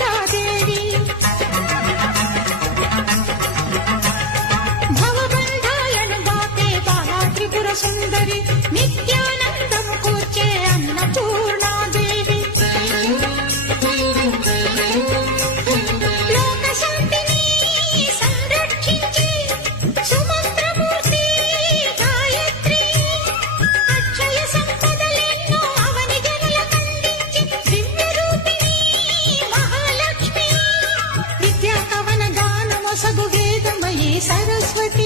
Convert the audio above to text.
Kaveri भवबन्धायन Date Tripurasundari వేదమయే Saraswati